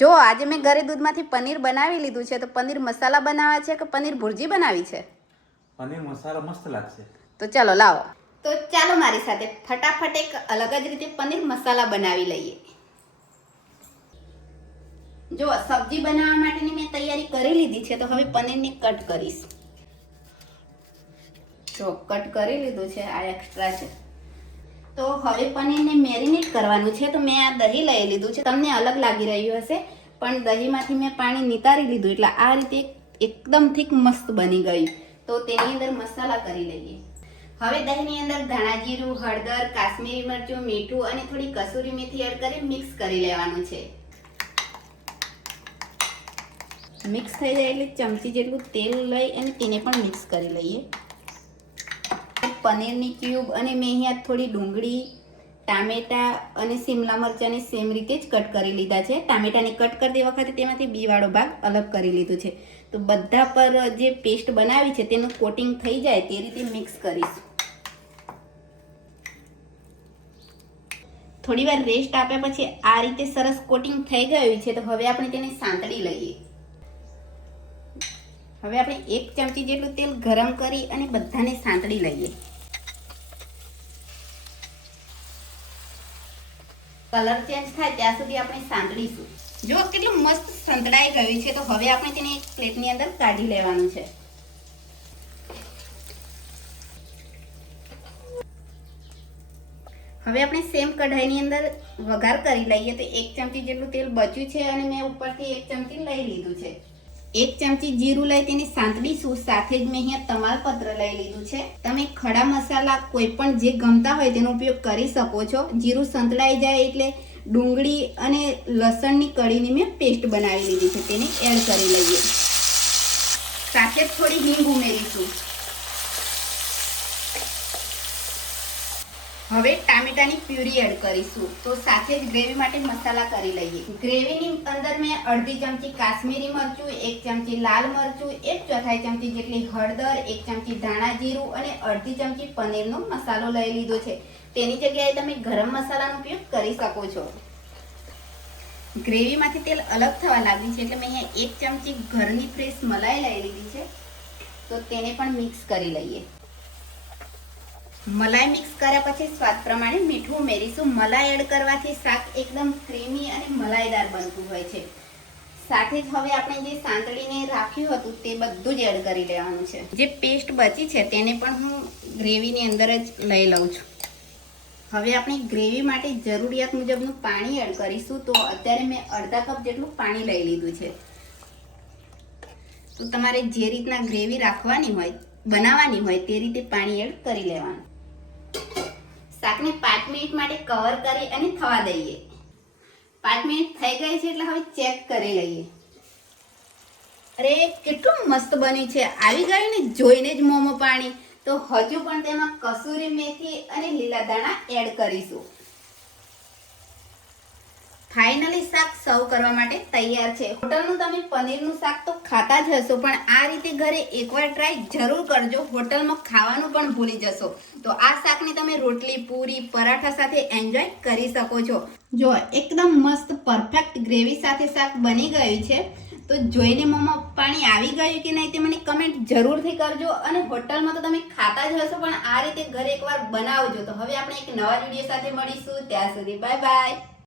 જો આજે મેં ઘરે દૂધમાંથી પનીર બનાવી લીધું છે, તો પનીર મસાલા બનાવવા છે કે પનીર ભુરજી બનાવી છે? પનીર મસાલા મસ્ત લાગશે. તો ચાલો લાવો. તો ચાલો મારી સાથે ફટાફટ એક અલગ જ રીતે પનીર મસાલા બનાવી લઈએ. જો સબ્જી બનાવવા માટેની મેં તૈયારી કરી લીધી છે, તો હવે પનીરને કટ કરીશ. જો કટ કરી લીધું છે, આ એક્સ્ટ્રા છે. તો હવે પનીરને મેરિનેટ કરવાનું છે, તો મેં આ દહીં લઈ લીધું છે. તમને અલગ લાગી રહ્યું હશે, પણ દહીંમાંથી મેં પાણી નિતારી લીધું, એટલે આ રીતે એકદમ થીક મસ્ત બની ગયું. તો તેની અંદર મસાલા કરી લઈએ. હવે દહીંની અંદર ધાણા જીરું, હળદર, કાશ્મીરી મરચું, મીઠું અને થોડી કસૂરી મેથી એડ કરી મિક્સ કરી લેવાનું છે. મિક્સ થઈ જાય એટલે ચમચી જેટલું તેલ લઈ અને તેને પણ મિક્સ કરી લઈએ. પનીરની ક્યુબ અને મેં અહીંયા થોડી ડુંગળી, ટામેટા અને શિમલા મરચાંની સેમ રીતે જ કટ કરી લીધા છે. ટામેટાને કટ કરતી વખતે તેમાંથી બીવાળો ભાગ અલગ કરી લીધું છે. તો બધા પર જે પેસ્ટ બનાવી છે તેનું કોટિંગ થઈ જાય તે રીતે મિક્સ કરીશ. થોડી વાર રેસ્ટ આપ્યા પછી આ રીતે સરસ કોટિંગ થઈ ગયું છે, તો હવે આપણે તેને સાંતળી લઈએ. હવે આપણે 1 ચમચી જેટલું તેલ ગરમ કરી અને બધાને સાંતળી લઈએ. કલર ચેન્જ થાય ત્યાં સુધી આપણે સાંતળીશું. જો કેટલું મસ્ત સંતળાઈ ગયું છે, તો હવે આપણે તેને એક પ્લેટની અંદર કાઢી લેવાનું છે. હવે આપણે સેમ કઢાઈની અંદર વઘાર કરી લઈએ. તો 1 ચમચી જેટલું તેલ બચ્યું છે અને મેં ઉપરથી 1 ચમચી લઈ લીધું છે. 1 ચમચી જીરું લઈ તેને સાંતળીશું. સાથે જ મેં અહીંયા તમાલપત્ર લઈ લીધું છે. તમે ખડા મસાલા કોઈ પણ જે ગમતા હોય તેનો ઉપયોગ કરી શકો છો. જીરું સંતળાઈ જાય એટલે ડુંગળી અને લસણની કળીની મેં પેસ્ટ બનાવી લીધી છે, તેને એડ કરી લઈએ. સાથે જ થોડી હિંગ ઉમેરીશું. હવે ટામેટાની પ્યુરી એડ કરીશું. તો સાથે જ ગ્રેવી માટે મસાલા કરી લઈએ. ગ્રેવીની અંદર મેં અડધી ચમચી કાશ્મીરી મરચું, 1 ચમચી લાલ મરચું, 1/4 ચમચી જેટલી હળદર, 1 ચમચી ધાણા જીરું અને અડધી ચમચી પનીરનો મસાલો લઈ લીધો છે. તેની જગ્યાએ તમે ગરમ મસાલાનો ઉપયોગ કરી શકો છો. ગ્રેવીમાંથી તેલ અલગ થવા લાગ્યું છે, એટલે મેં અહીંયા 1 ચમચી ઘરની ફ્રેશ મલાઈ લઈ લીધી છે. તો તેને પણ મિક્સ કરી લઈએ. મલાઈ મિક્સ કર્યા પછી સ્વાદ પ્રમાણે મીઠું ઉમેરીશું. મલાઈ એડ કરવાથી શાક એકદમ ક્રીમી અને મલાઈદાર બનતું હોય છે. સાથે જ હવે આપણે જે સાંતળીને રાખ્યું હતું તે બધું જ એડ કરી લેવાનું છે. જે પેસ્ટ બચી છે તેને પણ હું ગ્રેવીની અંદર જ લઈ લઉં છું. હવે આપણે ગ્રેવી માટે જરૂરિયાત મુજબનું પાણી એડ કરીશું. તો અત્યારે મેં અડધા કપ જેટલું પાણી લઈ લીધું છે. તો તમારે જે રીતના ગ્રેવી રાખવાની હોય, બનાવવાની હોય તે રીતે પાણી એડ કરી લેવાનું. શાકને 5 મિનિટ માટે કવર કરી અને થવા દઈએ. 5 મિનિટ થઈ ગઈ છે, એટલે હવે ચેક કરી લઈએ. અરે કેટલું મસ્ત બન્યું છે! આવી ગયું ને જોઈને જ મોંમાં પાણી. તો હજુ પણ તેમાં કસૂરી મેથી અને લીલા દાણા એડ કરીશું. ફાઇનલી શાક સર્વ કરવા માટે તૈયાર છે. હોટલનું તમે પનીરનું શાક તો ખાતા જ હશો, પણ આ રીતે ઘરે એકવાર ટ્રાય જરૂર કરજો. હોટલમાં ખાવાનું પણ ભૂલી જશો. તો આ શાકને તમે રોટલી, પૂરી, પરાઠા સાથે એન્જોય કરી શકો છો. જો એકદમ મસ્ત પરફેક્ટ ગ્રેવી સાથે શાક બની ગયું છે. તો જોઈને મોંમાં પાણી આવી ગયું કે નહીં તે મને કમેન્ટ જરૂરથી કરજો. અને હોટલમાં તો તમે ખાતા જ હશો, પણ આ રીતે ઘરે એકવાર બનાવજો. તો હવે આપણે એક નવા વિડીયો સાથે મળીશું. ત્યાં સુધી બાય બાય.